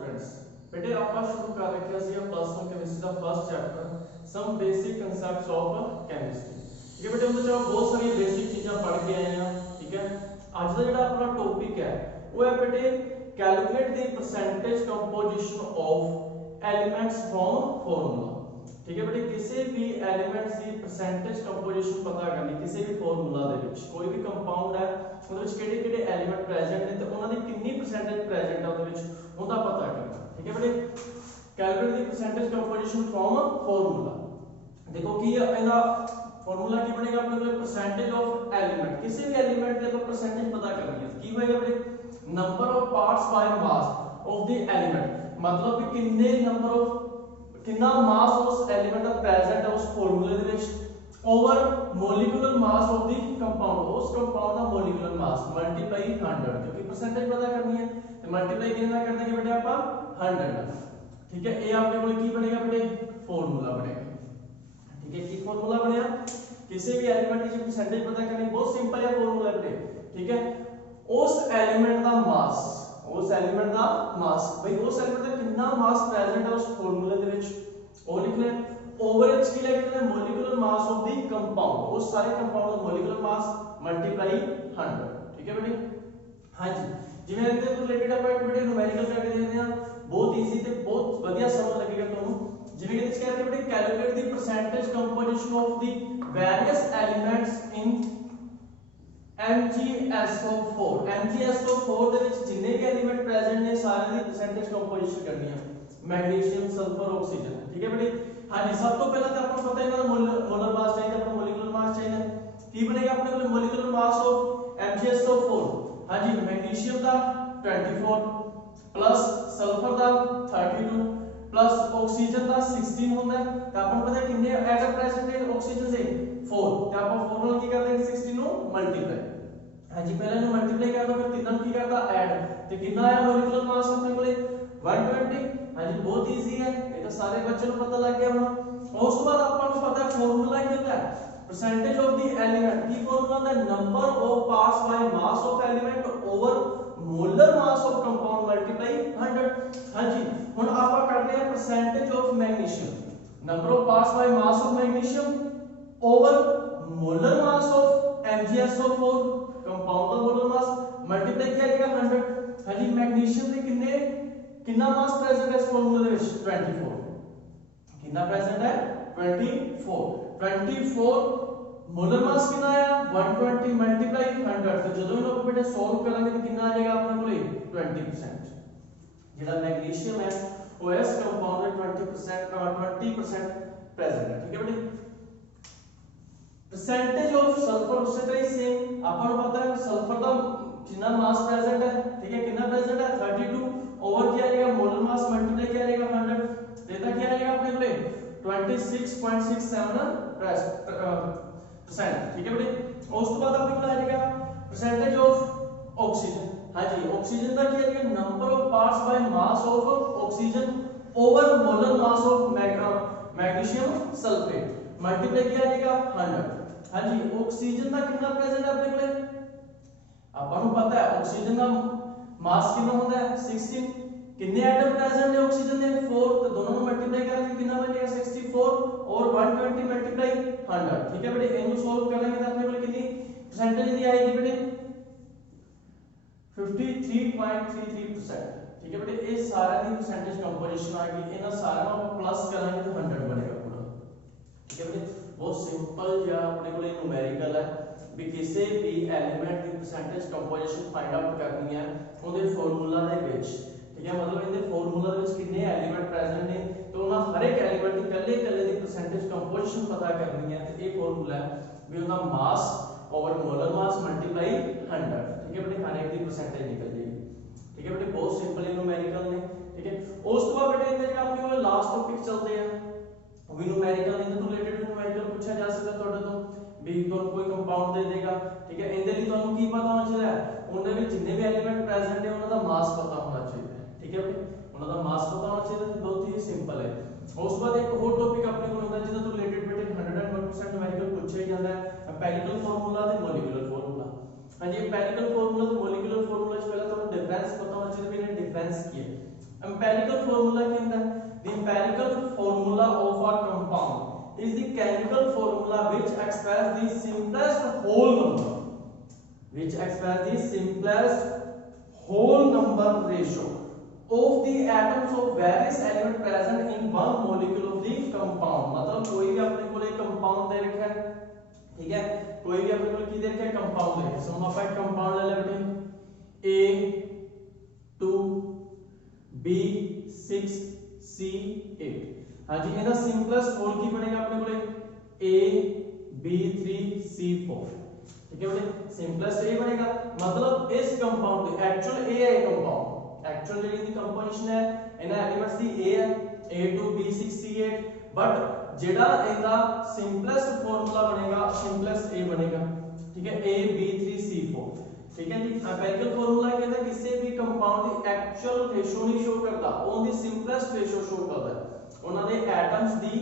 Students बेटे ਆਪਾਂ ਸ਼ੁਰੂ ਕਰ ਰੱਖਿਆ ਸੀ ਪਲੱਸ 1 ਕੈਮਿਸਟਰੀ ਦਾ first chapter some basic concepts of chemistry. ਠੀਕ ਹੈ ਬੇਟੇ ਉਹਦੇ ਚ ਬਹੁਤ ਸਾਰੀਆਂ ਬੇਸਿਕ ਚੀਜ਼ਾਂ ਪੜ੍ਹ ਕੇ ਆਏ ਆ। ਠੀਕ ਹੈ ਅੱਜ ਦਾ ਜਿਹੜਾ ਆਪਣਾ ਟੌਪਿਕ ਹੈ ਉਹ ਹੈ ਬੇਟੇ calculate the percentage composition of elements from formula. ठीक है बेटे किसी भी एलिमेंट्स की परसेंटेज कंपोजिशन पता करनी किसी भी फार्मूला दे विच कोई भी कंपाउंड है ਉਹਦੇ ਵਿੱਚ ਕਿਹੜੇ ਕਿਹੜੇ ਐਲੀਮੈਂਟ ਪ੍ਰੈਜ਼ੈਂਟ ਨੇ ਤੇ ਉਹਨਾਂ ਦੀ ਕਿੰਨੀ ਪਰਸੈਂਟੇਜ ਪ੍ਰੈਜ਼ੈਂਟ ਹੈ ਉਹਦੇ ਵਿੱਚ ਉਹਦਾ ਪਤਾ ਕਰਨਾ। ਠੀਕ ਹੈ ਬੇਟੇ calculate the percentage composition from formula. ਦੇਖੋ ਕੀ ਹੈ ਇਹਦਾ ਫਾਰਮੂਲਾ ਕੀ ਬਣੇਗਾ ਆਪਣੇ ਕੋਲ ਪਰਸੈਂਟੇਜ ਆਫ ਐਲੀਮੈਂਟ ਕਿਸੇ ਵੀ ਐਲੀਮੈਂਟ ਦੀ ਆਪਾਂ ਪਰਸੈਂਟੇਜ ਪਤਾ ਕਰਨੀ ਹੈ ਕੀ ਹੋਏਗਾ ਬੇਟੇ number of parts by mass of the element ਮਤਲਬ ਕਿ ਕਿੰਨੇ ਨੰਬਰ ਆਫ कितना मास उस एलिमेंट का प्रेजेंट है उस फार्मूले दे विच over molecular mass of the compound उस कंपाउंड का मॉलिक्यूलर मास मल्टीप्लाई 100 क्योंकि परसेंटेज पता करनी है तो मल्टीप्लाई कितना कर देंगे बेटे आपा 100। ठीक है ये आपके कोल की बनेगा बेटे फार्मूला बनेगा। ठीक है की फार्मूला बनया किसी भी एलिमेंट की परसेंटेज पता करनी बहुत सिंपल है फार्मूला बेटे। ठीक है उस एलिमेंट का मास उस एलिमेंट का मास भाई उस एलिमेंट का कितना मास प्रेजेंट है उस फार्मूले दे विच ਉਹ ਲਿਖ ਲੈ ਓਵਰ h ਕੀ ਲਿਖ ਲੈ molecular mass of the compound ਉਸ ਸਾਰੇ ਕੰਪਾਊਂਡ ਦਾ ਮੋਲੀਕੂਲਰ ਮਾਸ ਮਲਟੀਪਲਾਈ 100। ਠੀਕ ਹੈ ਬੇਟੇ ਹਾਂਜੀ ਜਿਵੇਂ ਇਹਦੇ ਤੋਂ ਰਿਲੇਟਡ ਆਪਾਂ ਇੱਕ ਬੇਟੇ ਨੂਮੈਰੀਕਲ ਕਰਕੇ ਦੇਖਦੇ ਹਾਂ ਬਹੁਤ ਈਜ਼ੀ ਤੇ ਬਹੁਤ ਵਧੀਆ ਸਮਝ ਲੱਗੇਗਾ ਤੁਹਾਨੂੰ। ਜਿਵੇਂ ਕਿ ਇਸ ਕਰਕੇ ਬੇਟੇ calculate the percentage composition of the various elements in MgSO4 MgSO4 ਦੇ ਵਿੱਚ ਜਿੰਨੇ ਵੀ ਐਲੀਮੈਂਟ ਪ੍ਰੈਜ਼ੈਂਟ ਨੇ ਸਾਰਿਆਂ ਦੀ ਪਰਸੈਂਟੇਜ ਕੰਪੋਜੀਸ਼ਨ ਕਰਨੀ ਹੈ ਮੈਗਨੀਸ਼ੀਅਮ ਸਲਫਰ ਆਕਸੀਜਨ। ठीक है बेटे हाँ जी सब तो पहले तो आपको पता है ना मोलर मास चाहिए अपना मॉलिक्यूलर मास चाहिए की बनेगा अपने को मॉलिक्यूलर मास ऑफ MgSO4 हाँ जी मैग्नीशियम का 24 प्लस सल्फर का 32 प्लस ऑक्सीजन का 16 होता है तो आपको पता है कितने एटम प्रेजेंट है ऑक्सीजन से 4 तो आप फॉर्मूला की करते हैं 16 नु मल्टीप्लाई हाँ जी पहले नु मल्टीप्लाई कर दो फिर तीनों की करता ऐड तो कितना आया मॉलिक्यूलर मास अपने को 120। हाँ जी बहुत इजी है ये तो सारे बच्चों को पता लग गया होना। और उसके बाद आपको पता है फार्मूला क्या होता है परसेंटेज ऑफ द एलिमेंट की फार्मूला होता है number of parts by mass of element over molar mass of compound multiply 100। हाँ जी हुन आपा कर रहे हैं percentage of magnesium number of parts by mass of magnesium over molar mass of MgSO4 compound का मोलर मास मल्टीप्लाई किया जाएगा 100। हाँ जी मैग्नीशियम के कितना मास प्रेजेंट है इस फार्मूले दे विच 24 कितना प्रेजेंट है 24 मोलर मास कितना आया 120 मल्टीप्लाई 100 तो ਜਦੋਂ ਇਹਨੂੰ ਆਪਾਂ ਬੇਟੇ ਸੋਲਵ ਕਰਾਂਗੇ ਤਾਂ ਕਿੰਨਾ ਆ ਜਾਏਗਾ ਆਪਣੇ ਕੋਲੇ 20% ਜਿਹੜਾ ਮੈਗਨੀਸ਼ੀਅਮ ਹੈ ਉਹ ਇਸ ਕੰਪਾਊਂਡ ਦੇ 20% प्रेजेंट है। ठीक है बेटे परसेंटेज ऑफ सल्फर उससे तो सेम ਆਪਾਂ ਨੂੰ ਪਤਾ ਹੈ सल्फर ਦਾ कितना मास प्रेजेंट है। ठीक है कितना प्रेजेंट है 32 ओवर किया जाएगा मोलर मास मल्टीप्लाई किया जाएगा 100 देता क्या आएगा अपने को 26.67%। ठीक है बेटे और उसके बाद अपने को आ जाएगा परसेंटेज ऑफ ऑक्सीजन। हाँ जी ऑक्सीजन का क्या आएगा number of parts by mass of oxygen over molar mass of magnesium sulphate multiply किया जाएगा 100। हाँ जी ऑक्सीजन का कितना प्रेजेंट है अपने को अपन को पता है ऑक्सीजन का मास कितना होता है 16 कितने एटम प्रेजेंट है ऑक्सीजन में 4 तो दोनों को मल्टीप्लाई करेंगे कितना बन जाएगा 64 और 120 मल्टीप्लाई 100। ठीक है बेटे इनको सॉल्व करेंगे तो अपने को कितनी परसेंटेज दी आएगी बेटे 53.33%। ठीक है बेटे ये सारा दी परसेंटेज कंपोजिशन आ गई इना सारा को प्लस करेंगे तो 100 बनेगा पूरा। ठीक है बेटे बहुत सिंपल या अपने को न्यूमेरिकल है भी किसी भी एलिमेंट की परसेंटेज कंपोजिशन फाइंड आउट करनी है ਉਹਦੇ ਫਾਰਮੂਲਾ ਦੇ ਵਿੱਚ। ਠੀਕ ਹੈ ਮਤਲਬ ਇਹਦੇ ਫਾਰਮੂਲਾ ਦੇ ਵਿੱਚ ਕਿੰਨੇ ਐਲੀਮੈਂਟ ਪ੍ਰੈਜ਼ੈਂਟ ਨੇ ਤੇ ਉਹਨਾਂ ਹਰ ਇੱਕ ਐਲੀਮੈਂਟ ਦੀ ਕੱਲੇ ਦੀ परसेंटेज ਕੰਪੋਜੀਸ਼ਨ ਪਤਾ ਕਰਨੀ ਹੈ ਤੇ ਇਹ ਫਾਰਮੂਲਾ ਹੈ ਵੀ ਉਹਦਾ ਮਾਸ ਓਵਰ ਮੋਲਰ ਮਾਸ ਮਲਟੀਪਲਾਈ 100। ਠੀਕ ਹੈ ਬੇਟੇ ਹਰ ਇੱਕ ਦੀ परसेंटेज ਨਿਕਲ ਜਾਏਗੀ। ਠੀਕ ਹੈ ਬੇਟੇ ਬਹੁਤ ਸਿੰਪਲ ਨਿਊਮੈਰੀਕਲ ਨੇ। ਠੀਕ ਹੈ ਉਸ ਤੋਂ ਬਾਅਦ ਬੇਟੇ ਇਹਦੇ ਜਿਹੜਾ ਆਪਣੇ ਕੋਲ ਲਾਸਟ ਟੌਪਿਕ ਚੱਲਦੇ ਆ ਉਹ ਵੀ ਨਿਊਮੈਰੀਕਲ ਇਹਨਾਂ ਤੋਂ ਰਿਲੇਟਡ ਨਿਊਮੈਰੀਕਲ ਪੁੱਛਿਆ ਜਾ ਸਕਦਾ ਤੁਹਾਡੇ ਤੋਂ भी तो कोई कंपाउंड दे देगा। ठीक है इनके लिए ਤੁਹਾਨੂੰ ਕੀ ਪਤਾ ਹੋਣਾ ਚਾਹੀਦਾ ਹੈ ਉਹਨਾਂ ਵਿੱਚ ਜਿੰਨੇ ਵੀ ਐਲੀਮੈਂਟ ਪ੍ਰੈਜ਼ੈਂਟ ਹੈ ਉਹਨਾਂ ਦਾ ਮਾਸ ਪਤਾ ਹੋਣਾ ਚਾਹੀਦਾ ਹੈ। ਠੀਕ ਹੈ ਬਈ ਉਹਨਾਂ ਦਾ ਮਾਸ ਪਤਾ ਹੋਣਾ ਚਾਹੀਦਾ ਤੇ ਬਹੁਤ ਹੀ ਸਿੰਪਲ ਹੈ। ਉਸ ਤੋਂ ਬਾਅਦ ਇੱਕ ਹੋਰ ਟੌਪਿਕ ਆਪਣੇ ਕੋਲ ਹੁੰਦਾ ਜਿਹਦਾ ਤੋਂ ਰਿਲੇਟਡ ਬੇਟੇ 101% ਨਿਊਮੈਰੀਕਲ ਪੁੱਛਿਆ ਜਾਂਦਾ ਹੈ ਐਮਪੀਰੀਕਲ ਫਾਰਮੂਲਾ ਤੇ ਮੋਲੀਕੂਲਰ ਫਾਰਮੂਲਾ। ਹਾਂਜੀ ਐਮਪੀਰੀਕਲ ਫਾਰਮੂਲਾ ਤੇ ਮੋਲੀਕੂਲਰ ਫਾਰਮੂਲਾ ਚ ਪਹਿਲਾਂ ਤੁਹਾਨੂੰ ਡਿਫਰੈਂਸ ਪਤਾ ਹੋਣਾ ਚਾਹੀਦਾ ਵੀ ਇਹਨਾਂ ਡਿਫਰੈਂਸ ਕੀ ਹੈ। एम्पेरिकल फार्मूला क्या होता है? The empirical formula of a compound is the chemical formula which express the simplest whole number, which express the simplest whole number ratio of the atoms of various element present in one molecule of the compound। मतलब कोई भी अपने को एक compound दे रखा है, ठीक है, कोई भी अपने को की दे रखा है कंपाउंड दे रखा है। सो हम आपका एक कंपाउंड ले लेते हैं A2 B6 C8। हाँ जी, ਇਹਦਾ सिंपलेस्ट होल की बनेगा अपने को A B3 C4, ठीक है बेटे, सिंपलेस्ट ए बनेगा। मतलब इस कंपाउंड ਦੀ एक्चुअल ए है कंपाउंड, एक्चुअल ਜਿਹੜੀ ਦੀ ਕੰਪੋਜੀਸ਼ਨ ਹੈ ਇਹਨਾਂ ਐਲੀਮੈਂਟਸ ਦੀ ए ਹੈ A2 B6 C8, बट ਜਿਹੜਾ ਇਹਦਾ ਸਿੰਪਲੈਸਟ ਫਾਰਮੂਲਾ ਬਣੇਗਾ ਸਿੰਪਲੈਸਟ ए बनेगा, ठीक है, A B3 C4, ठीक है जी। एम्पिरिकल फार्मूला कहता है किसी भी कंपाउंड ਦੀ एक्चुअल रेशो नहीं शो करता, ਉਹਦੀ ਸਿੰਪਲੈਸਟ रेशो शो करता है, ਉਹਨਾਂ ਦੇ ਐਟਮਸ ਦੀ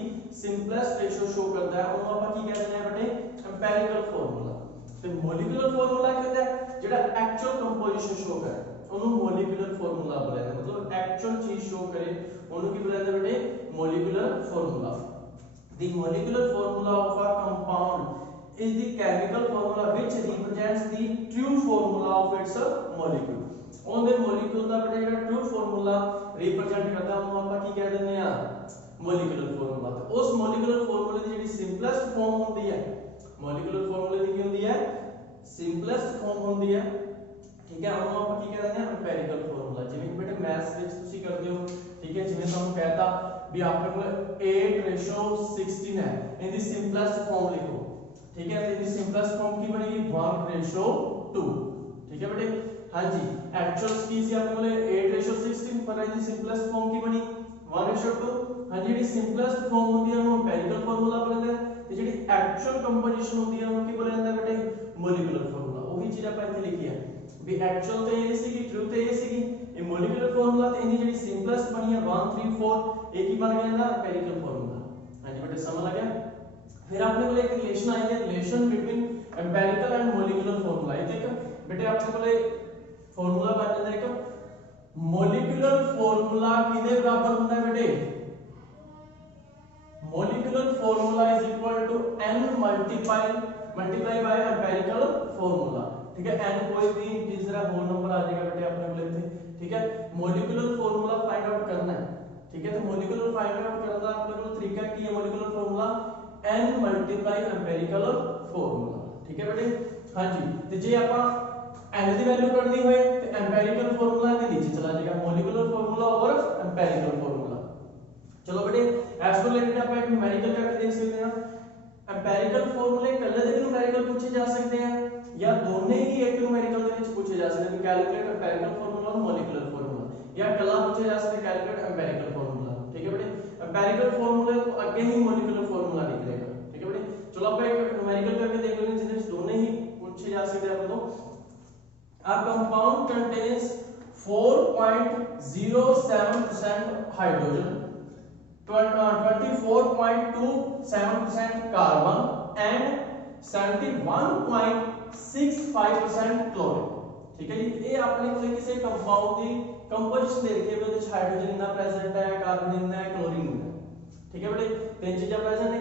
ਸਿੰਪਲੈਸਟ रेशो शो करता है, ਉਹਨੂੰ ਆਪਾਂ ਕੀ ਕਹਿੰਦੇ ਨੇ ਬੇਟੇ? Empirical formula. ਤੇ ਮੋਲੀਕੂਲਰ ਫਾਰਮੂਲਾ ਕਹਿੰਦਾ ਹੈ ਜਿਹੜਾ ਐਕਚੁਅਲ ਕੰਪੋਜੀਸ਼ਨ ਸ਼ੋ ਕਰੇ ਉਹਨੂੰ ਮੋਲੀਕੂਲਰ ਫਾਰਮੂਲਾ ਬੁਲਾਉਂਦੇ, ਮਤਲਬ ਐਕਚੁਅਲ ਚੀਜ਼ ਸ਼ੋ ਕਰੇ ਉਹਨੂੰ ਕੀ ਬੁਲਾਉਂਦੇ ਬੇਟੇ? Molecular formula. The molecular formula of a compound is the chemical formula which represents the true formula of its molecule। ਉਹਦੇ ਮੋਲੀਕੂਲ ਦਾ ਬੇਟਾ ਜਿਹੜਾ true formula represent ਕਰਦਾ ਉਹਨੂੰ ਆਪਾਂ ਕੀ ਕਹਿ ਦਿੰਦੇ ਆ? Molecular formula. ਤੇ ਉਸ ਮੋਲੀਕੂਲਰ ਫਾਰਮੂਲੇ ਦੀ ਜਿਹੜੀ ਸਿੰਪਲੈਸਟ ਫਾਰਮ ਹੁੰਦੀ ਹੈ, मॉलिक्यूलर फार्मूले की होती है सिंपलेस्ट फॉर्म होती है, ठीक है, हम आप की कहते हैं एम्पिरिकल फार्मूला। जिवें बेटे मैथ्स ਵਿੱਚ ਤੁਸੀਂ ਕਰਦੇ ਹੋ, ठीक है, ਜਿਵੇਂ ਤੁਹਾਨੂੰ ਕਹਿਤਾ ਵੀ ਆਪਣੇ ਕੋਲ 8:16 ਹੈ, ਇਹਦੀ ਸਿੰਪਲੈਸਟ ਫਾਰਮ ਲਿਖੋ, ठीक है, तो ਇਹਦੀ ਸਿੰਪਲੈਸਟ ਫਾਰਮ ਕੀ ਬਣੇਗੀ? 1:2, ठीक है बेटे। हाँ जी, एक्चुअल्स की ਸੀ ਆਪਣੇ ਕੋਲ 8:16, ਪਰ ਇਹਦੀ ਸਿੰਪਲੈਸਟ ਫਾਰਮ ਕੀ ਬਣੀ? 1:2। हाँ जी, ਜਿਹੜੀ ਸਿੰਪਲੈਸਟ ਫਾਰਮ ਹੁੰਦੀ ਹੈ ਉਹਨੂੰ एम्पिरिकल फार्मूला ਬੋਲਦੇ ਆ, ਤੇ ਜਿਹੜੀ ਐਕਚੁਅਲ ਕੰਪੋਜੀਸ਼ਨ ਹੁੰਦੀ ਹੈ ਉਹਨੂੰ ਕੀ ਬੋਲਿਆ ਜਾਂਦਾ ਬੇਟੇ? Molecular formula. ਉਹੀ ਚੀਜ਼ ਆਪਾਂ ਇੱਥੇ ਲਿਖੀ ਹੈ ਵੀ ਐਕਚੁਅਲ ਤੇ ਇਹ ਸੀਗੀ, ਟਰੂ ਤੇ ਇਹ ਸੀਗੀ, ਇਹ ਮੋਲੀਕੂਲਰ ਫਾਰਮੂਲਾ, ਤੇ ਇਹਦੀ ਜਿਹੜੀ ਸਿੰਪਲੈਸਟ ਬਣੀ ਹੈ 1 3 4, ਇਹ ਕੀ ਬਣ ਗਿਆ ਇਹਦਾ? ਐम्पिरिकल ਫਾਰਮੂਲਾ। ਹਾਂਜੀ ਬੇਟੇ, ਸਮਝ ਆ ਗਿਆ? फिर अपने को एक रिलेशन आई है, relation between empirical and molecular formula. ये देख बेटे अपने को फार्मूला बन जाता है एक मॉलिक्यूलर फार्मूला किदे बराबर होता है बेटे? Molecular formula is equal to n multiply by empirical formula, ठीक है। n कोई भी इंटीजर होल नंबर आ जाएगा बेटे अपने को इथे, ठीक है। मॉलिक्यूलर फार्मूला फाइंड आउट करना है, ठीक है। तो मॉलिक्यूलर फाइंड आउट करने का अपने को तरीका की है, molecular formula n multiply empirical formula, ठीक है बेटे। हाँ जी, तो जे आपा n की वैल्यू करनी होए तो एम्पिरिकल फार्मूला के नीचे चला जाएगा, मॉलिक्यूलर फार्मूला और एम्पिरिकल फार्मूला। चलो बेटे, एस को रिलेटेड आप एक न्यूमेरिकल करके देख सकते हैं। एम्पिरिकल फार्मूले कल्ले दे न्यूमेरिकल पूछे जा सकते हैं या दोनों ही एक न्यूमेरिकल दे विच पूछे जा सकते हैं, कैलकुलेट एम्पिरिकल फार्मूला और मॉलिक्यूलर फार्मूला, या कल्ला पूछे जा सकते हैं कैलकुलेट एम्पिरिकल फार्मूला, ठीक है बेटे। एम्पिरिकल फार्मूला तो आगे ही मॉलिक्यूलर फार्मूला निकलेगा, ठीक है बेटे। चलो आप एक न्यूमेरिकल करके देख लेंगे जिसमें दोनों ही पूछे जा सकते हैं। आपको a compound contains 4.07% hydrogen, 24.27% carbon and 71.65% chlorine, ठीक है जी। ये आपने को किसी कंपाउंड की कंपोजिशन दे रखी है, ਉਹਦੇ ਵਿੱਚ हाइड्रोजन इतना प्रेजेंट है, कार्बन इतना है, क्लोरीन इतना है, ठीक है बेटे। तीन चीजें प्रेजेंट है।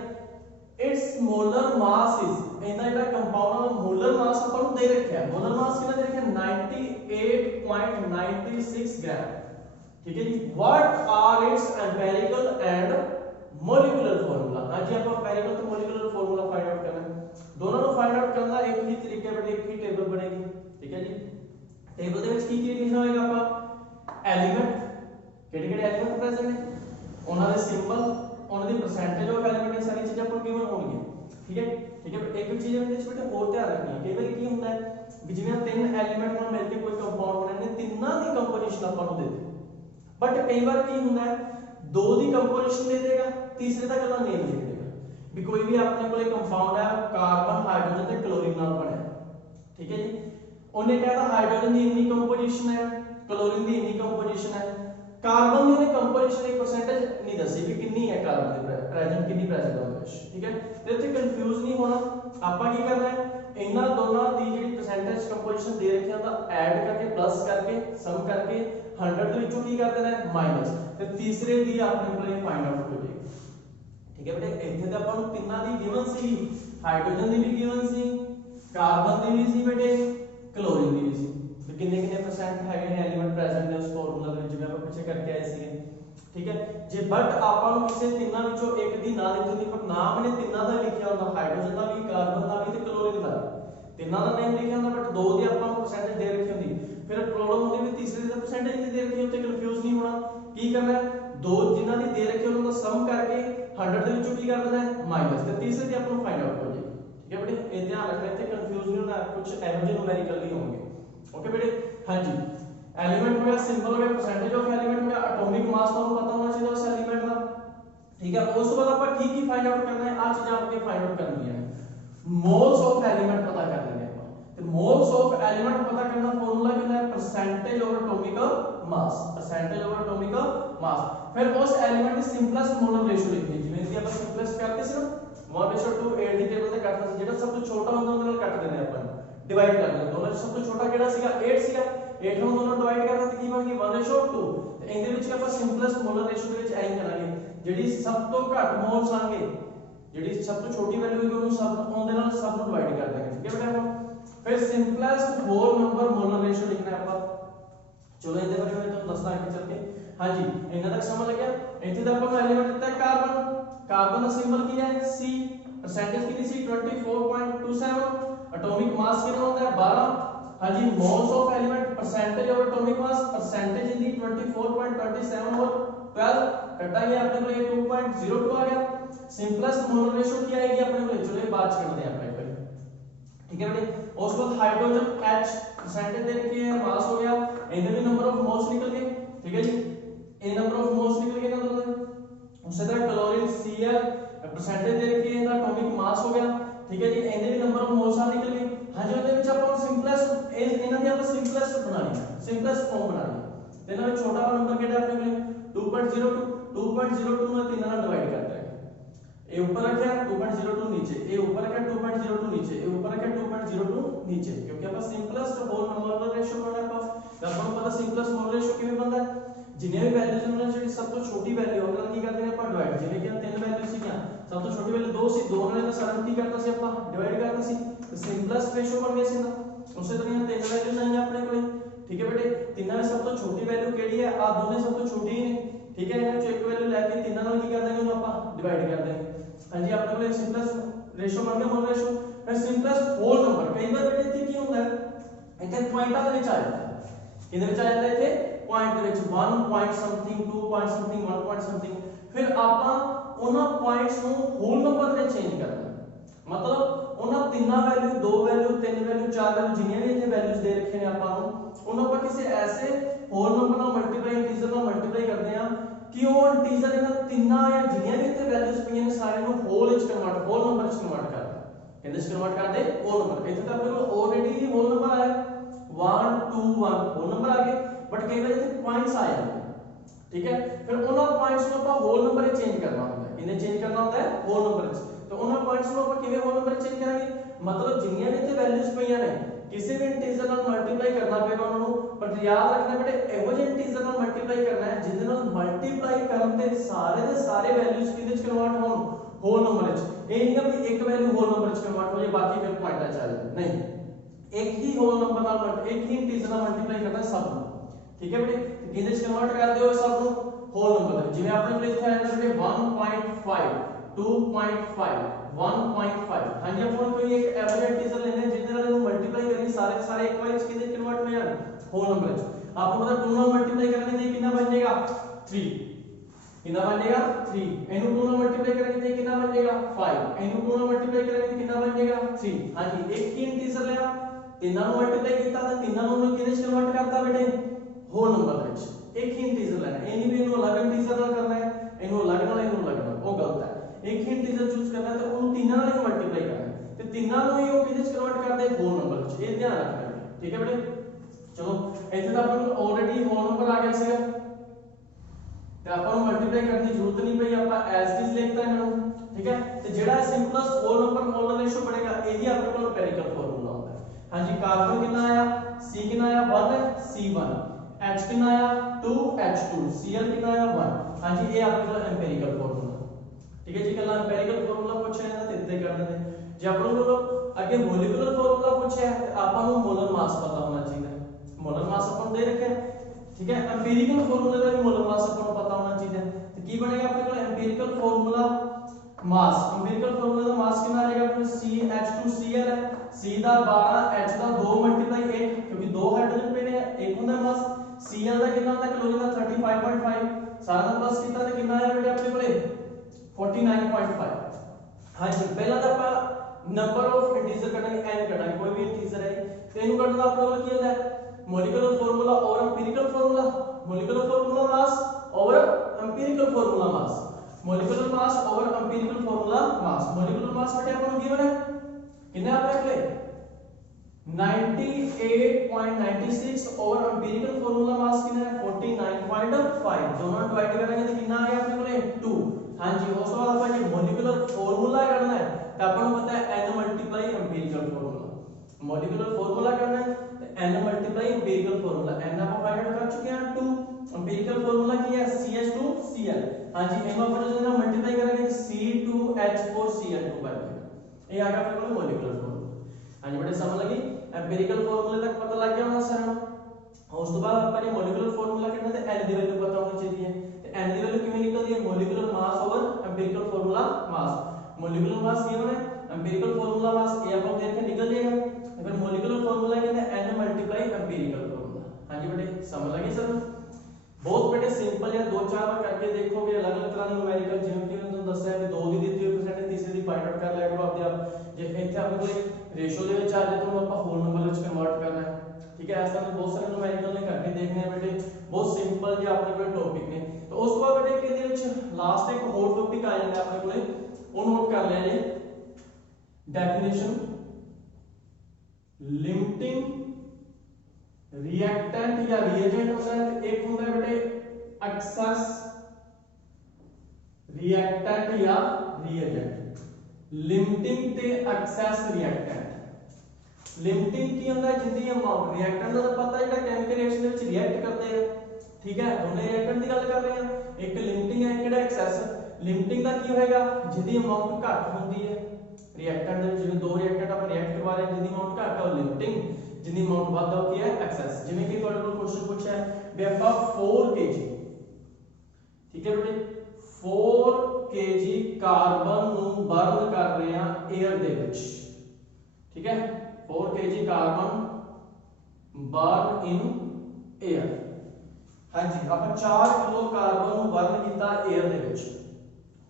इट्स मोलर मास इज, ਇਹਦਾ ਜਿਹੜਾ ਕੰਪਾਊਂਡ ਦਾ ਮੋਲਰ ਮਾਸ ਆਪਾਂ ਨੂੰ ਦੇ ਰੱਖਿਆ, ਮੋਲਰ ਮਾਸ ਕਿੰਨਾ ਦੇ ਰੱਖਿਆ? 98.96 ਗ੍ਰਾਮ, ठीक है जी। What are its empirical and molecular formula? हां जी, ਆਪਾਂ एम्पिरिकल तो मॉलिक्यूलर फार्मूला फाइंड आउट करना है, दोनों ਨੂੰ फाइंड आउट करना एक ही तरीके बट एक ही टेबल बनेगी, ठीक है जी। टेबल ਦੇ ਵਿੱਚ ਕੀ ਕੀ ਲਿਖਣਾ ਹੋਏਗਾ? ਆਪਾਂ एलिमेंट, ਕਿਹੜੇ एलिमेंट प्रेजेंट है, ਉਹਨਾਂ ਦੇ ਸਿੰਬਲ, ਉਹਨਾਂ ਦੀ परसेंटेज ऑफ एलिमेंट, ਇਹ ਸਾਰੀ ਚੀਜ਼ਾਂ ਆਪਾਂ ਕਿਵੇਂ ਹੋਣਗੀਆਂ, ठीक है, ठीक है। एक चीज ਇਹਦੇ ਵਿੱਚ ਬੇਟਾ ਹੋਰ ਧਿਆਨ ਰੱਖਣੀ ਹੈ, ਕਈ ਵਾਰੀ ਕੀ ਹੁੰਦਾ ਹੈ ਵੀ ਜਿਵੇਂ ਤਿੰਨ ਐਲੀਮੈਂਟ ਨਾਲ ਮਿਲ ਕੇ ਕੋਈ ਕੰਪਾਊਂਡ ਬਣਾਉਂਦੇ ਨੇ, ਤਿੰਨਾਂ ਦੀ ਕੰਪੋਜੀਸ਼ਨ ਆਪਾਂ ਨੂੰ ਦੇ ਦੇ, बट कई बार की होता है दो दी कंपोजिशन दे देगा, तीसरे का कला नेम लिख देगा भी कोई भी अपने को कंपाउंड है कार्बन हाइड्रोजन ते क्लोरीन नाल बने, ठीक है जी। उन्हें कहता हाइड्रोजन दी इतनी कंपोजिशन है, क्लोरीन दी इतनी कंपोजिशन है, कार्बन दी कंपोजिशन एक परसेंटेज नहीं दसी भी कितनी है कार्बन दी प्रेजेंट, कितनी प्रेजेंट है उसमें, ठीक है। तो इत्थे कंफ्यूज नहीं होना, आपा की करना है ਇਹਨਾਂ ਦੋਨਾਂ ਦੀ ਜਿਹੜੀ ਪਰਸੈਂਟੇਜ ਕੰਪੋਜੀਸ਼ਨ ਦੇ ਰੱਖੀ ਹੁੰਦਾ ਐਡ ਕਰਕੇ ਪਲੱਸ ਕਰਕੇ ਸਮ ਕਰਕੇ 100 ਦੇ ਵਿੱਚੋਂ ਕੀ ਕਰ ਦੇਣਾ ਹੈ ਮਾਈਨਸ, ਤੇ ਤੀਸਰੇ ਦੀ ਆਪਣੇ ਕੋਲ ਫਾਈਂਡ ਆਊਟ ਹੋ ਜਾਏਗੀ। ਠੀਕ ਹੈ ਬੇਟੇ, ਇੱਥੇ ਤਾਂ ਆਪਾਂ ਨੂੰ ਤਿੰਨਾਂ ਦੀ ਗਿਵਨ ਸੀ, ਹਾਈਡਰੋਜਨ ਦੀ ਵੀ ਗਿਵਨ ਸੀ, ਕਾਰਬਨ ਦੀ ਵੀ ਸੀ ਬੇਟੇ, ਕਲੋਰੀਨ ਦੀ ਵੀ ਸੀ, ਤੇ ਕਿੰਨੇ ਕਿੰਨੇ ਪਰਸੈਂਟ ਹੈਗੇ ਨੇ ਐਲੀਮੈਂਟ ਪ੍ਰੈਜ਼ੈਂਟ ਨੇ ਉਸ ਫਾਰਮੂਲਾ ਦੇ ਵਿੱਚ ਜਿਵੇਂ ਆਪਾਂ ਪਿੱਛੇ ਕਰਕੇ ਆਏ ਸੀਗੇ। ਠੀਕ ਹੈ, ਜੇ ਬਟ ਆਪਾਂ ਨੂੰ ਕਿਸੇ ਤਿੰਨਾਂ ਵਿੱਚੋਂ ਇੱਕ ਦੀ ਨਾ ਦਿੱਤੀ ਹੁੰਦੀ, ਪਰ ਨਾਮ ਨੇ ਤਿੰਨਾਂ ਦਾ ਲਿਖਿਆ ਹੁੰਦਾ, ਹਾਈਡਰੋਜਨ ਦਾ ਵੀ, ਕਾਰਬਨ ਦਾ ਵੀ ਤੇ ਕਲੋਰੀਨ ਦਾ ਵੀ, ਤਿੰਨਾਂ ਦਾ ਨੇਮ ਲਿਖਿਆ ਹੁੰਦਾ ਬਟ ਦੋ ਦੀ ਆਪਾਂ ਨੂੰ ਪਰਸੈਂਟੇਜ ਦੇ ਰੱਖੀ ਹੁੰਦੀ, ਫਿਰ ਪ੍ਰੋਬਲਮ ਹੁੰਦੀ ਵੀ ਤੀਸਰੇ ਦੀ ਪਰਸੈਂਟੇਜ ਨਹੀਂ ਦੇ ਰੱਖੀ, ਉੱਤੇ ਕਨਫਿਊਜ਼ ਨਹੀਂ ਹੋਣਾ। ਕੀ ਕਰਨਾ, ਦੋ ਜਿਨ੍ਹਾਂ ਦੀ ਦੇ ਰੱਖੀ ਉਹਨਾਂ ਦਾ ਸਮ ਕਰਕੇ 100 ਦੇ ਵਿੱਚੋਂ ਕੀ ਕਰ ਦੇਣਾ ਹੈ ਮਾਈਨਸ, ਤੇ ਤੀਸਰੇ ਦੀ ਆਪਾਂ ਨੂੰ ਫਾਈਂਡ ਆਊਟ ਹੋ ਜਾਏਗੀ। ਠੀਕ ਹੈ ਬੇਟੇ, ਇਹ ਧਿਆਨ ਰੱਖਣਾ, ਇੱਥੇ ਕਨਫਿਊਜ਼ ਨਹੀਂ ਹੋਣਾ, ਕੁਝ ਇਹੋ ਜਿਹੇ ਨੂਮੈਰੀਕਲ ਨਹੀਂ ਹੋਣਗੇ। ओके बेटे, हाँ जी, एलिमेंट हो गया, सिंबल हो गया, परसेंटेज ऑफ एलिमेंट हो गया, एटॉमिक मास तो पता होना चाहिए उस एलिमेंट का। ठीक है, उस बाद ਆਪਾਂ ਕੀ फाइंड आउट करना है, आ चीजें आपके फाइंड आउट करनी है। मोल्स ऑफ एलिमेंट पता कर लेंगे ਆਪਾਂ, ਤੇ मोल्स ऑफ एलिमेंट पता करना फार्मूला क्या है, percentage of atomic mass, percentage of atomic मास। फिर उस एलिमेंट की सिंपलेस्ट मोलर रेशियो लिखनी, ਜਿਵੇਂ ਕਿ ਆਪਾਂ सिंपलेस्ट करते ਸੀ ना 1:2 8 ਦੀ ਟੇਬਲ ਤੇ ਕੱਟਦਾ ਸੀ, ਜਿਹੜਾ ਸਭ ਤੋਂ ਛੋਟਾ ਹੁੰਦਾ ਉਹਦੇ ਨਾਲ ਕੱਟ ਦਿੰਦੇ ਆਪਾਂ, डिवाइड कर देना। दोनों सब तो छोटा केड़ा सीगा 8 सीगा, 8 ਨੂੰ ਦੋਨੋਂ ਡਿਵਾਈਡ ਕਰਦਾ ਤੇ ਕੀ ਬਣ ਗਈ 1:2। ਤੇ ਇਹਦੇ ਵਿੱਚ ਆਪਾਂ ਸਿੰਪਲੈਸਟ ਮੋਲਰ ਰੇਸ਼ੋ ਦੇ ਵਿੱਚ ਐਂ ਕਰਾਂਗੇ, ਜਿਹੜੀ ਸਭ ਤੋਂ ਘੱਟ ਮੋਲਸ ਆਣਗੇ, ਜਿਹੜੀ ਸਭ ਤੋਂ ਛੋਟੀ ਵੈਲਿਊ ਹੋਏਗੀ ਉਹਨੂੰ ਸਭ ਉਹਦੇ ਨਾਲ ਸਭ ਨੂੰ ਡਿਵਾਈਡ ਕਰ ਦਾਂਗੇ। ਠੀਕ ਹੈ ਬੇਟਾ, ਫਿਰ simplest hole number molar ratio ਲਿਖਣਾ ਆਪਾਂ। ਚਲੋ ਇਹਦੇ ਬਾਰੇ ਮੈਂ ਤੁਹਾਨੂੰ ਦੱਸਦਾ ਅੱਗੇ ਚੱਲ ਕੇ। ਹਾਂਜੀ, ਇਹਨਾਂ ਤੱਕ ਸਮਝ ਲੱਗਿਆ। ਇੱਥੇ ਤਾਂ ਆਪਾਂ ਨੂੰ ਐਲੀਮੈਂਟ ਦਿੱਤਾ ਹੈ ਕਾਰਬਨ, ਕਾਰਬਨ ਦਾ ਸਿੰਬਲ ਕੀ ਹੈ C, परसेंटेज कितनी सी 24.27, एटॉमिक मास कितना होता है 12। हां जी, moles of element, percentage of atomic mass, percentage in the 24.27 और 12 कटाइए अपने को ये 2.02 आ गया। सिंपलेस्ट मोलर रेशियो क्या आएगी अपने को, चलो ये बात करते हैं अपने को। ठीक है बेटे, उसके बाद हाइड्रोजन H परसेंटेज दे रखी है, मास हो गया, इधर भी नंबर ऑफ मोल्स निकल गए। ठीक है जी, ये नंबर ऑफ मोल्स निकल गए ना दोनों। उसी तरह क्लोरीन Cl परसेंटेज दे रखी है, एटॉमिक मास हो गया। ठीक है जी, ਇਹਦੇ ਵੀ ਨੰਬਰ ਆਫ ਮੋਲਸ ਆ ਨਿਕਲ ਗਏ। ਹਾਂਜੀ, ਉਹਦੇ ਵਿੱਚ ਆਪਾਂ ਸਿੰਪਲੈਸਟ ਇਹਨਾਂ ਦੀ ਆਪਾਂ ਸਿੰਪਲੈਸਟ ਬਣਾਣੀ ਹੈ, ਸਿੰਪਲੈਸਟ ਫਾਰਮ ਬਣਾਣੀ ਹੈ। ਤੇ ਇਹਨਾਂ ਵਿੱਚ ਛੋਟਾ ਵਾਲਾ ਨੰਬਰ ਕਿਹੜਾ ਆਪਣੇ ਕੋਲ 2.02 ਨੂੰ ਤਿੰਨਾਂ ਨਾਲ ਡਿਵਾਈਡ ਕਰਤਾ ਹੈ। ਇਹ ਉੱਪਰ ਰੱਖਿਆ 2.02 नीचे, ਇਹ ਉੱਪਰ ਰੱਖਿਆ 2.02 नीचे, ਇਹ ਉੱਪਰ ਰੱਖਿਆ 2.02 नीचे, ਕਿਉਂਕਿ ਆਪਾਂ ਸਿੰਪਲੈਸਟ ਹੋਲ ਨੰਬਰ ਦਾ ਰੇਸ਼ੋ ਬਣਾਉਣਾ ਆਪਾਂ। ਤਾਂ ਆਪਾਂ ਨੂੰ ਪਤਾ ਸਿੰਪਲੈਸਟ ਮੋਲਰ ਰੇਸ਼ੋ ਕਿਵੇਂ ਬਣਦਾ ਹੈ, ਜਿੰਨੇ ਵੀ ਵੈਲਿਊਜ਼ ਉਹਨਾਂ ਜਿਹੜੀ ਸਭ ਤੋਂ ਛੋਟੀ ਵੈਲਿਊ ਉਹਦੇ ਨਾਲ ਕੀ ਕਰਦੇ ਨੇ ਆਪਾਂ ਡਿਵਾਈਡ। ਜਿਵੇਂ ਕਿ ਤਿੰਨ ਵੈਲਿਊ ਸੀਗੀਆਂ, ਸਭ ਤੋਂ ਛੋਟੀ ਵੈਲਿਊ 2 ਸੀ, 2 ਨਾਲ ਇਹਦਾ ਸਾਰਾ ਕੀ ਕਰਤਾ ਸੀ ਆਪਾਂ ਡਿਵਾਈਡ ਕਰਤਾ ਸੀ, ਤੇ ਸਿੰਪਲੈਸਟ ਰੇਸ਼ੋ ਬਣ ਗਿਆ ਸੀ ਨਾ। ਉਸੇ ਤਰ੍ਹਾਂ ਤਿੰਨ ਵੈਲਿਊਜ਼ ਆਈਆਂ ਆਪਣੇ ਕੋਲੇ। ਠੀਕ ਹੈ ਬੇਟੇ, ਤਿੰਨਾਂ ਵਿੱਚ ਸਭ ਤੋਂ ਛੋਟੀ ਵੈਲਿਊ ਕਿਹੜੀ ਹੈ, ਆ ਦੋਨੇ ਸਭ ਤੋਂ ਛੋਟੀ ਨੇ। ਠੀਕ ਹੈ, ਇਹਨਾਂ ਵਿੱਚੋਂ ਇੱਕ ਵੈਲਿਊ ਲੈ ਕੇ ਤਿੰਨਾਂ ਨਾਲ ਕੀ ਕਰ ਦਾਂਗੇ ਉਹਨੂੰ ਆਪਾਂ ਡਿਵਾਈਡ ਕਰ ਦਾਂਗੇ। ਹਾਂਜੀ, ਆਪਣੇ ਕੋਲੇ ਸਿੰਪਲੈਸਟ ਰੇਸ਼ੋ ਬਣ ਗਿਆ ਮੋਲਰ ਰੇਸ਼ੋ। ਫਿਰ ਸਿੰਪਲੈਸਟ ਹੋਲ ਨੰਬਰ, ਕਈ ਵਾਰ ਬੇਟੇ ਇੱਥੇ ਕੀ ਹੁੰਦਾ ਹੈ, ਇੱਥੇ ਪੁਆਇੰਟਾਂ ਦੇ ਵਿੱਚ ਆ ਜਾਂਦਾ ਹੈ। ਕਿਹਦੇ ਵਿੱਚ ਆ ਜਾਂਦਾ ਇੱਥੇ ਪੁਆਇੰਟ ਦੇ ਵਿੱਚ 1 point something, 2 point something, 1 point something. ਫਿਰ ਆਪਾਂ ਉਹਨਾਂ ਪੁਆਇੰਟਸ ਨੂੰ ਹੋਲ ਨੰਬਰ ਦੇ ਚੇਂਜ ਕਰਨਾ, ਮਤਲਬ ਉਹਨਾਂ ਤਿੰਨਾਂ ਵੈਲਿਊ, 2 ਵੈਲਿਊ, 3 ਵੈਲਿਊ, 4 ਵੈਲਿਊ, ਜਿੰਨੀਆਂ ਵੀ ਇੱਥੇ ਵੈਲਿਊਜ਼ ਦੇ ਰੱਖੇ ਨੇ ਆਪਾਂ ਨੂੰ, ਉਹਨੂੰ ਆਪਾਂ ਕਿਸੇ ਐਸੇ ਹੋਲ ਨੰਬਰ ਨਾਲ ਮਲਟੀਪਲਾਈ, ਇੰਟੀਜ਼ਰ ਨਾਲ ਮਲਟੀਪਲਾਈ ਕਰਦੇ ਆ ਕਿ ਉਹ ਇੰਟੀਜ਼ਰ ਇਹਨਾਂ ਤਿੰਨਾਂ ਜਾਂ ਜਿੰਨੀਆਂ ਵੀ ਇੱਥੇ ਵੈਲਿਊਜ਼ ਪਈਆਂ ਨੇ ਸਾਰੇ ਨੂੰ ਹੋਲ ਵਿੱਚ ਕਨਵਰਟ, ਹੋਲ ਨੰਬਰ ਵਿੱਚ ਕਨਵਰਟ ਕਰਦਾ। ਇਹਦੇ ਵਿੱਚ ਕਨਵਰਟ ਕਰਦੇ ਹੋਲ ਨੰਬਰ। ਇੱਥੇ ਤਾਂ ਆਪਣੇ ਕੋਲ ਆਲਰੇਡੀ ਹੋਲ ਨੰਬਰ ਆਇਆ 1 2 1 ਹੋਲ ਨੰਬਰ ਆ ਗਏ, ਬਟ ਕਈ ਵਾਰ ਇੱਥੇ ਪੁਆਇੰਟਸ ਆ ਜਾਂਦੇ। ਠੀਕ ਹੈ, ਫਿਰ ਉਹਨਾਂ ਪੁਆਇੰਟਸ ਨੂੰ ਆਪਾਂ ਹੋਲ ਨੰਬਰ ਵਿੱਚ ਚੇਂਜ ਕਰਨਾ ਹੁੰਦਾ ਹੈ। ਕਿਹਨੇ ਚੇਂਜ ਕਰਨਾ ਹੁੰਦਾ ਹੈ, ਹੋਲ ਨੰਬਰ ਵਿੱਚ। ਤੇ ਉਹਨਾਂ ਪੁਆਇੰਟਸ ਨੂੰ ਆਪਾਂ ਕਿਵੇਂ ਹੋਲ ਨੰਬਰ ਵਿੱਚ ਚੇਂਜ ਕਰਾਂਗੇ, ਮਤਲਬ ਜਿੰਨੀਆਂ ਵੀ ਇੱਥੇ ਵੈਲਿਊਜ਼ ਪਈਆਂ ਨੇ ਕਿਸੇ ਵੀ ਇੰਟੀਜ਼ਰ ਨਾਲ ਮਲਟੀਪਲਾਈ ਕਰਨਾ ਪਏਗਾ ਉਹਨਾਂ ਨੂੰ। ਬਟ ਯਾਦ ਰੱਖਣਾ ਬੇਟੇ, ਇਹੋ ਜਿਹੇ ਇੰਟੀਜ਼ਰ ਨਾਲ ਮਲਟੀਪਲਾਈ ਕਰਨਾ ਹੈ ਜਿਹਦੇ ਨਾਲ ਮਲਟੀਪਲਾਈ ਕਰਨ ਤੇ ਸਾਰੇ ਦੇ ਸਾਰੇ ਵੈਲਿਊਜ਼ ਕਿਹਦੇ ਵਿੱਚ ਕਨਵਰਟ ਹੋਣ, ਹੋਲ ਨੰਬਰ ਵਿੱਚ। ਇਹ ਨਹੀਂ ਕਿ ਇੱਕ ਵੈਲਿਊ ਹੋਲ ਨੰਬਰ ਵਿੱਚ ਕਨਵਰਟ ਹੋ ਜਾਏ ਬਾਕੀ ਫਿਰ ਪੁਆਇੰਟਾਂ ਚ ਆ ਜਾਏ, ਨਹੀਂ, ਇੱਕ ਹੀ ਹੋਲ ਨੰਬਰ ਨਾਲ ਇੱਕ ਹੀ ਇੰਟੀਜ਼ਰ ਨਾਲ ਮਲਟੀਪਲਾਈ ਕਰਨਾ ਸਭ ਨੂੰ। ਠੀਕ ਹੈ ਬੇਟੇ, ਕਿਹਦੇ ਵਿੱਚ ਕਨਵਰਟ ਕਰਦੇ ਹੋ ਸਭ ਨੂੰ ਹੋਲ ਨੰਬਰ ਦੇ। ਜਿਵੇਂ ਆਪਣੇ ਕੋਲ ਇੱਥੇ ਆਇਆ ਬੇਟੇ 1.5 2.5 1.5। ਹਾਂਜੀ, ਆਪਾਂ ਕੋਈ ਇੱਕ ਐਵਰੇਜ ਇੰਟੀਜ਼ਰ ਲੈਣੇ ਜਿਹਦੇ ਨਾਲ ਇਹਨੂੰ ਮਲਟੀਪਲਾਈ ਕਰੀਏ ਸਾਰੇ ਇੱਕ ਵਾਰ ਚ ਕਿਹਦੇ ਕਨਵਰਟ ਹੋ ਜਾਣ, ਹੋਲ ਨੰਬਰ ਚ। ਆਪਾਂ ਪਤਾ 2 ਨਾਲ ਮਲਟੀਪਲਾਈ ਕਰਾਂਗੇ ਤੇ ਕਿੰਨਾ ਬਣ ਜਾਏਗਾ 3, कितना बन जाएगा 3। इनको 2 ਨਾਲ मल्टीप्लाई करेंगे तो कितना बन जाएगा 5। इनको 2 ਨਾਲ मल्टीप्लाई करेंगे तो कितना बन जाएगा 3। हां जी, एक ही इंटीजर लेना, तीनों ਨੂੰ मल्टीप्लाई ਕੀਤਾ ਤਾਂ तीनों ਨੂੰ ਕਿਹਦੇ ਚ ਕਨਵਰਟ ਕਰਤਾ ਬੇਟੇ, ਹੋਲ ਨੰਬਰ ਵਿੱਚ। एक ही इंटीजर लेना, ये नहीं भी इनको अलग इंटीजर ਨਾਲ करना है, इनको अलग ਨਾਲ इनको अलग ਨਾਲ, वो गलत है। एक ही इंटीजर चूज करना है तो ਉਹਨੂੰ तीनों ਨਾਲ ਹੀ मल्टीप्लाई करना है ਤੇ तीनों ਨੂੰ ਹੀ ਉਹ ਕਿਹਦੇ ਚ ਕਨਵਰਟ ਕਰਦੇ ਹੋਲ ਨੰਬਰ ਵਿੱਚ। ਇਹ ਧਿਆਨ ਰੱਖਣਾ, ਠੀਕ ਹੈ ਬੇਟੇ। ਚਲੋ ਇੱਥੇ ਤਾਂ ਆਪਾਂ ਨੂੰ ਆਲਰੇਡੀ ਹੋਲ ਨੰਬਰ ਆ ਗਿਆ ਸੀਗਾ ਤੇ ਆਪਾਂ ਨੂੰ ਮਲਟੀਪਲਾਈ ਕਰਨ ਦੀ ਜ਼ਰੂਰਤ ਨਹੀਂ ਪਈ, ਆਪਾਂ ਐਜ਼ ਇਟ ਇਜ਼ ਲਿਖਤਾ ਇਹਨਾਂ ਨੂੰ, ਠੀਕ ਹੈ। ਤੇ ਜਿਹੜਾ simplest hole number molar ratio ਬਣੇਗਾ ਇਹ ਹੀ ਆਪਣੇ ਕੋਲ ਐਮਪੀਰੀਕਲ ਫਾਰਮੂਲਾ ਹੁੰਦਾ ਹੈ। ਹਾਂਜੀ, ਕਾਰਬਨ ਕਿੰਨਾ ਆਇਆ, C ਕਿੰਨਾ ਆਇਆ 1 ਹੈ, C1, H ਕਿੰਨਾ ਆਇਆ 2, H2, Cl ਕਿੰਨਾ ਆਇਆ 1। ਹਾਂਜੀ, ਇਹ ਆਪਣੇ ਕੋਲ ਐਮਪੀਰੀਕਲ ਫਾਰਮੂਲਾ, ਠੀਕ ਹੈ ਜੀ। ਕੱਲਾ ਐਮਪੀਰੀਕਲ ਫਾਰਮੂਲਾ ਪੁੱਛਿਆ ਜਾਂਦਾ ਤੇ ਇੱਥੇ ਕਰ ਦਿੰਦੇ। ਜੇ ਆਪਾਂ ਨੂੰ ਅੱਗੇ ਮੋਲੀਕੂਲਰ ਫਾਰਮੂਲਾ ਪੁੱਛਿਆ ਤੇ ਆਪਾਂ ਨੂੰ ਮੋਲਰ ਮਾਸ ਪਤਾ ਹੋਣਾ ਚਾਹੀਦਾ ਹੈ। ਮੋਲਰ ਮਾਸ ਆਪਾਂ ਨੂੰ ਦੇ ਰੱਖਿਆ, ਠੀਕ ਹੈ। ਐਮਪੀਰੀਕਲ ਫਾਰਮੂਲੇ ਦਾ ਵੀ ਮੋਲਰ ਮਾਸ ਆਪਾਂ ਨੂੰ ਪਤਾ ਹੋਣਾ ਚਾਹੀਦਾ ਤੇ ਕੀ ਬਣੇਗਾ ਆਪਣੇ ਕੋਲ ਐਮਪੀਰੀਕਲ ਫਾਰਮੂਲਾ ਮਾਸ। ਐਮਪੀਰੀਕਲ ਫਾਰਮੂਲੇ ਦਾ ਮਾਸ ਕਿੰਨਾ ਆ ਜਾਏਗਾ ਆਪਣੇ CH2Cl ਹੈ, C ਦਾ 12, H ਦਾ 2 ਮਲਟੀਪਲਾਈ 1 ਕਿਉਂਕਿ ਦੋ ਹਾਈਡਰੋਜਨ ਪਏ ਨੇ, ਇੱਕ ਹੁੰਦਾ ਮਾਸ। Cl ਦਾ ਕਿੰਨਾ ਹੁੰਦਾ ਕਲੋਰੀਨ ਦਾ 35.5, ਸਾਰਾ ਦਾ ਪਲੱਸ ਕੀਤਾ ਤੇ ਕਿੰਨਾ ਆਇਆ ਬੇਟੇ ਆਪਣੇ ਕੋਲੇ 49.5। ਹਾਂਜੀ, ਪਹਿਲਾਂ ਤਾਂ ਆਪਾਂ ਨੰਬਰ ਆਫ ਇੰਟੀਜਰ ਕੱਢਾਂਗੇ, n ਕੱਢਾਂਗੇ, ਕੋਈ ਵੀ ਇੰਟੀਜਰ ਹੈ ਤੇ ਇਹਨੂੰ ਕੱਢਣ ਦਾ ਆਪਣੇ ਕੋਲ ਕੀ ਹੁੰਦਾ ਹੈ molecular formula और empirical formula, molecular formula mass और empirical formula mass, molecular mass और empirical formula mass। molecular mass बेटे अपन को गिवन है कितना आपने ले 98.96 और empirical formula mass कितना है 49.5। दोनों डिवाइड करेंगे तो कितना आ गया अपने को 2। हां जी, उस बाद अपन ये molecular formula करना है तो अपन को पता है n multiply empirical formula, molecular formula करना है n multiply empirical formula. n आप फाइंड आउट कर चुके हैं 2, एम्पिरिकल फार्मूला की है CH2Cl। हां जी, इनको अपन जो मल्टीप्लाई करेंगे C2H4Cl2 बन गया, ये आ गया फिर मॉलिक्यूलर फार्मूला। हां जी बेटे, समझ लगी, एम्पिरिकल फार्मूले तक पता लग गया होना सर। उस तो बाद अपन ये मॉलिक्यूलर फार्मूला करना है n की वैल्यू पता होनी चाहिए। तो n की वैल्यू किਵੇਂ निकलती है molecular mass over empirical formula mass. Molecular mass ये बने एम्पिरिकल फार्मूला मास ये अपन देख के निकल जाएगा। फिर मॉलिक्यूलर फार्मूला कहते हैं n मल्टीप्लाई एम्पिरिकल फार्मूला। हां जी बेटे, समझ लगी सर। बहुत बेटे सिंपल है, दो चार बार करके देखोगे अलग अलग तरह की न्यूमेरिकल जिਵੇਂ कि मैंने ਤੁਹਾਨੂੰ ਦੱਸਿਆ कि 2 ਦੀ ਦਿੱਤੀ ਹੋਈ परसेंटेज तीसरे ਦੀ फाइंड आउट कर लिया करो अपने आप। ਜੇ ਇੱਥੇ ਆਪਣੇ ਕੋਲ ਰੇਸ਼ੋ ਦੇ ਵਿੱਚ ਆ ਜਾਏ ਤਾਂ ਆਪਾਂ ਹੋਲ ਨੰਬਰ ਵਿੱਚ ਕਨਵਰਟ ਕਰਨਾ ਹੈ, ठीक है। ऐसा बहुत सारे न्यूमेरिकल ने करके देखने हैं बेटे, बहुत सिंपल जे अपने कोल टॉपिक ने। तो उस तो बाद बेटे ਇਹਦੇ ਵਿੱਚ ਲਾਸਟ ਇੱਕ ਹੋਰ ਟੌਪਿਕ ਆ ਜਾਂਦਾ ਆਪਣੇ ਕੋਲੇ, ਉਹ ਨੋਟ ਕਰ ਲਿਆ ਜੀ। डेफिनेशन लिमिटिंग रिएक्टेंट या रिएजेंट होता है, एक होता है बेटे एक्सेस रिएक्टेंट या रिएजेंट। लिमिटिंग ते एक्सेस रिएक्टेंट। लिमिटिंग की होता है जिंदी अमाउंट, रिएक्टेंट का पता है जेड़ा केमिकल रिएक्शन ਦੇ ਵਿੱਚ रिएक्ट करते हैं, ठीक है। दोनों रिएक्टेंट की गल कर रहे हैं, एक लिमिटिंग है, एक जेड़ा एक्सेस। लिमिटिंग ਦਾ ਕੀ ਹੋਏਗਾ जिंदी अमाउंट घट होती है रिएक्टेंट ਦੇ ਵਿੱਚ, ਜਿਵੇਂ ਦੋ ਰਿਐਕਟੈਂਟ ਆਪਾਂ ਰਿਐਕਟ ਕਰਵਾ ਰਹੇ ਜਿੰਨੀ ਅਮਾਉਂਟ ਘੱਟ ਹੈ ਉਹ ਲਿਮਿਟਿੰਗ, ਜਿੰਨੀ ਅਮਾਉਂਟ ਵੱਧ ਹੈ ਉਹ ਕੀ ਹੈ ਐਕਸੈਸ। ਜਿਵੇਂ ਕਿ ਤੁਹਾਡੇ ਕੋਲ ਕੁਐਸਚਨ ਪੁੱਛਿਆ ਹੈ ਵੀ ਆਪਾਂ 4 kg, ਠੀਕ ਹੈ ਬੇਟੇ, 4 kg ਕਾਰਬਨ ਨੂੰ ਬਰਨ ਕਰ ਰਹੇ ਹਾਂ 에ਅਰ ਦੇ ਵਿੱਚ, ਠੀਕ ਹੈ। 4 kg ਕਾਰਬਨ ਬਰਨ ਇਨ 에ਅਰ। ਹਾਂਜੀ, ਆਪਾਂ 4 ਕਿਲੋ ਕਾਰਬਨ ਨੂੰ ਬਰਨ ਕੀਤਾ 에ਅਰ ਦੇ ਵਿੱਚ।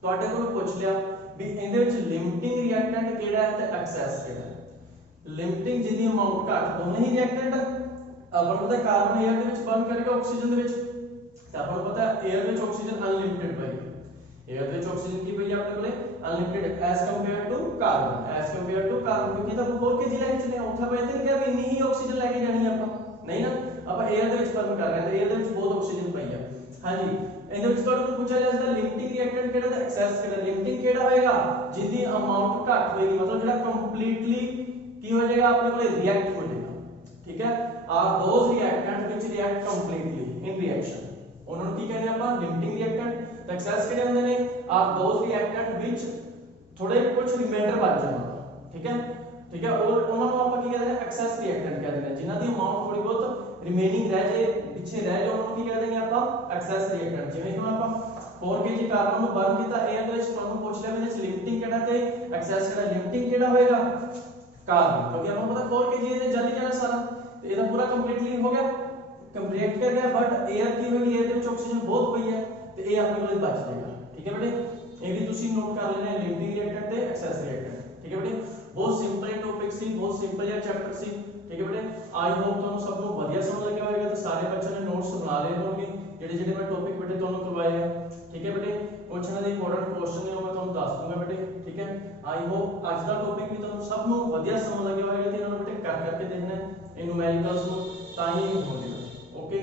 ਤੁਹਾਡੇ ਕੋਲ ਪੁੱਛ ਲਿਆ ਵੀ ਇਹਦੇ ਵਿੱਚ ਲਿਮਿਟਿੰਗ ਰਿਐਕਟੈਂਟ ਕਿਹੜਾ ਹੈ ਤੇ ਐਕਸੈਸ ਕਿਹੜਾ ਹੈ। ਲਿਮਿਟਿੰਗ ਜਿਹਦੀ ਅਮਾਉਂਟ ਘੱਟ, ਦੋਨੇ ਹੀ ਰਿਐਕਟੈਂਟ ਆਪਾਂ ਨੂੰ ਪਤਾ ਕਾਰਬਨ 에ਅਰ ਦੇ ਵਿੱਚ ਬਰਨ ਕਰੇਗਾ ਆਕਸੀਜਨ ਦੇ ਵਿੱਚ, ਤੇ ਆਪਾਂ ਨੂੰ ਪਤਾ 에ਅਰ ਵਿੱਚ ਆਕਸੀਜਨ ਅਨਲਿਮਿਟਿਡ ਪਈ ਹੈ। 에ਅਰ ਦੇ ਵਿੱਚ ਆਕਸੀਜਨ ਕੀ ਪਈ ਹੈ ਆਪਣੇ ਕੋਲੇ unlimited as compare to carbon, as compare to carbon, ਕਿਉਂਕਿ ਤਾਂ 4 kg ਲੈ ਕੇ ਚਲੇ ਉੱਥੇ ਆਪਾਂ ਇਹ ਨਹੀਂ ਕਿਹਾ ਵੀ ਇੰਨੀ ਹੀ ਆਕਸੀਜਨ ਲੈ ਕੇ ਜਾਣੀ ਆਪਾਂ, ਨਹੀਂ ਨਾ, ਆਪਾਂ 에ਅਰ ਦੇ ਵਿੱਚ ਬਰਨ ਕਰ ਰਹੇ ਹਾਂ ਤੇ 에ਅਰ ਦੇ ਵਿੱਚ ਬਹੁਤ ਆਕਸੀਜਨ ਪਈ ਹੈ। ਹਾਂਜੀ, ਇਹਦੇ ਵਿੱਚ ਤੁਹਾਨੂੰ ਪੁੱਛਿਆ ਜਾ ਸਕਦਾ ਲਿਮਿਟਿੰਗ ਰਿਐਕਟੈਂਟ ਕਿਹੜਾ ਤੇ ਐਕਸੈਸ ਕਿਹੜਾ। ਲਿਮਿਟਿੰਗ ਕਿਹੜਾ ਹੋਏਗਾ ਜਿਹਦੀ ਅਮਾਉਂਟ ਘੱਟ ਹੋਏਗੀ, ਮਤਲਬ ਜਿਹੜਾ ਕੰਪਲੀਟਲੀ ਕੀ ਹੋ ਜਾਏਗਾ ਆਪਣੇ ਕੋਲੇ ਰਿਐਕਟ ਹੋ ਜਾਏਗਾ, ਠੀਕ ਹੈ। Are those reactant which react completely in reaction, ਉਹਨਾਂ ਨੂੰ ਕੀ ਕਹਿੰਦੇ ਆਪਾਂ ਲਿਮਿਟਿੰਗ ਰਿਐਕਟੈਂਟ। ਤੇ ਐਕਸੈਸ ਕਿਹੜੇ ਹੁੰਦੇ ਨੇ ਆਰ ਦੋਜ਼ ਰਿਐਕਟੈਂਟ ਵਿਚ ਥੋੜੇ ਕੁਝ ਰਿਮਾਈਂਡਰ ਬਚ ਜਾਣਾ, ਠੀਕ ਹੈ, ਠੀਕ ਹੈ। और ਉਹਨਾਂ ਨੂੰ ਆਪਾਂ ਕੀ ਕਹਿੰਦੇ ਨੇ ਐਕਸੈਸ ਰਿਐਕਟੈਂਟ ਕਹਿੰਦੇ ਨੇ, ਜਿਨ੍ਹਾਂ ਦੀ ਅਮਾਉਂਟ ਥੋੜੀ ਬਹੁਤ ਰਿਮੇਨਿੰਗ ਰਹਿ ਜਾਏ, ਪਿੱਛੇ ਰਹਿ ਜਾਏ, ਉਹਨਾਂ ਨੂੰ ਕੀ ਕਹਿੰਦੇ ਨੇ ਆਪਾਂ ਐਕਸੈਸ ਰਿਐਕਟੈਂਟ। ਜਿਵੇਂ ਕਿ ਆਪਾਂ 4 kg ਕਾਰਬਨ ਨੂੰ ਬਰਨ ਕੀਤਾ 에ਅਰ ਦੇ ਵਿੱਚ, ਤੁਹਾਨੂੰ ਪੁੱਛ ਲਿਆ ਮੈਨੇ ਲਿਮਿਟਿੰਗ ਕਿਹੜਾ ਤੇ ਐਕਸੈਸ ਕਿਹੜਾ। ਲਿਮਿਟਿੰਗ ਕਿਹੜਾ ਹੋਏਗਾ ਕਾਰਬਨ, ਕਿਉਂਕਿ ਆਪਾਂ ਨੂੰ ਪਤਾ 4 kg ਇਹਦੇ ਜਲ ਜਾਣਾ ਸਾਰਾ, ਤੇ ਇਹਦਾ ਪੂਰਾ ਕੰਪਲੀਟਲੀ ਹੋ ਗਿਆ, ਕੰਪਲੀਟ ਕਰ ਗਿਆ। ਬਟ 에ਅਰ ਕੀ ਹੋਏਗੀ, ਇਹਦੇ ਵਿੱਚ ਆਕਸੀਜਨ ਬਹੁਤ ਪਈ ਹੈ ਤੇ ਇਹ ਆਪਣੇ ਕੋਲ ਬਚ ਜਾਏਗਾ, ਠੀਕ ਹੈ ਬੇਟੇ। ਇਹ ਵੀ ਤੁਸੀਂ ਨੋਟ ਕਰ ਲੈਣਾ ਹੈ ਲਿਮਿਟਿੰਗ ਰਿਐਕਟੈਂਟ ਤੇ ਐਕਸੈਸ ਰਿਐਕਟੈਂਟ, ਠੀਕ ਹੈ ਬੇਟੇ। बहुत सिंपल टॉपिक सी, बहुत सिंपल या चैप्टर सी, ठीक है बेटे। आई होप ਤੁਹਾਨੂੰ ਸਭ ਨੂੰ ਵਧੀਆ ਸਮਝ ਲੱਗਿਆ ਹੋਵੇਗਾ ਤੇ ਸਾਰੇ ਬੱਚਿਆਂ ਨੇ ਨੋਟਸ ਬਣਾ ਲਏ ਹੋਣਗੇ ਜਿਹੜੇ ਮੈਂ ਟੌਪਿਕ ਬੇਟੇ ਤੁਹਾਨੂੰ ਕਰਵਾਏ ਆ, ਠੀਕ ਹੈ ਬੇਟੇ। ਕੁਝ ਇਹਨਾਂ ਦੇ ਇੰਪੋਰਟੈਂਟ ਕੁਐਸਚਨ ਨੇ ਉਹ ਮੈਂ ਤੁਹਾਨੂੰ ਦੱਸ ਦੂੰਗਾ ਬੇਟੇ, ਠੀਕ ਹੈ। आई होप ਅੱਜ ਦਾ ਟੌਪਿਕ ਵੀ ਤੁਹਾਨੂੰ ਸਭ ਨੂੰ ਵਧੀਆ ਸਮਝ ਲੱਗਿਆ ਹੋਵੇਗਾ ਤੇ ਇਹਨਾਂ ਨੂੰ ਬੇਟੇ ਕਰ ਕਰਕੇ ਦੇਖਣਾ ਹੈ ਇਹ ਨਿਊਮੈਰੀਕਲਸ ਨੂੰ, ਤਾਂ ਹੀ ਹੋਵੇਗਾ। ਓਕੇ।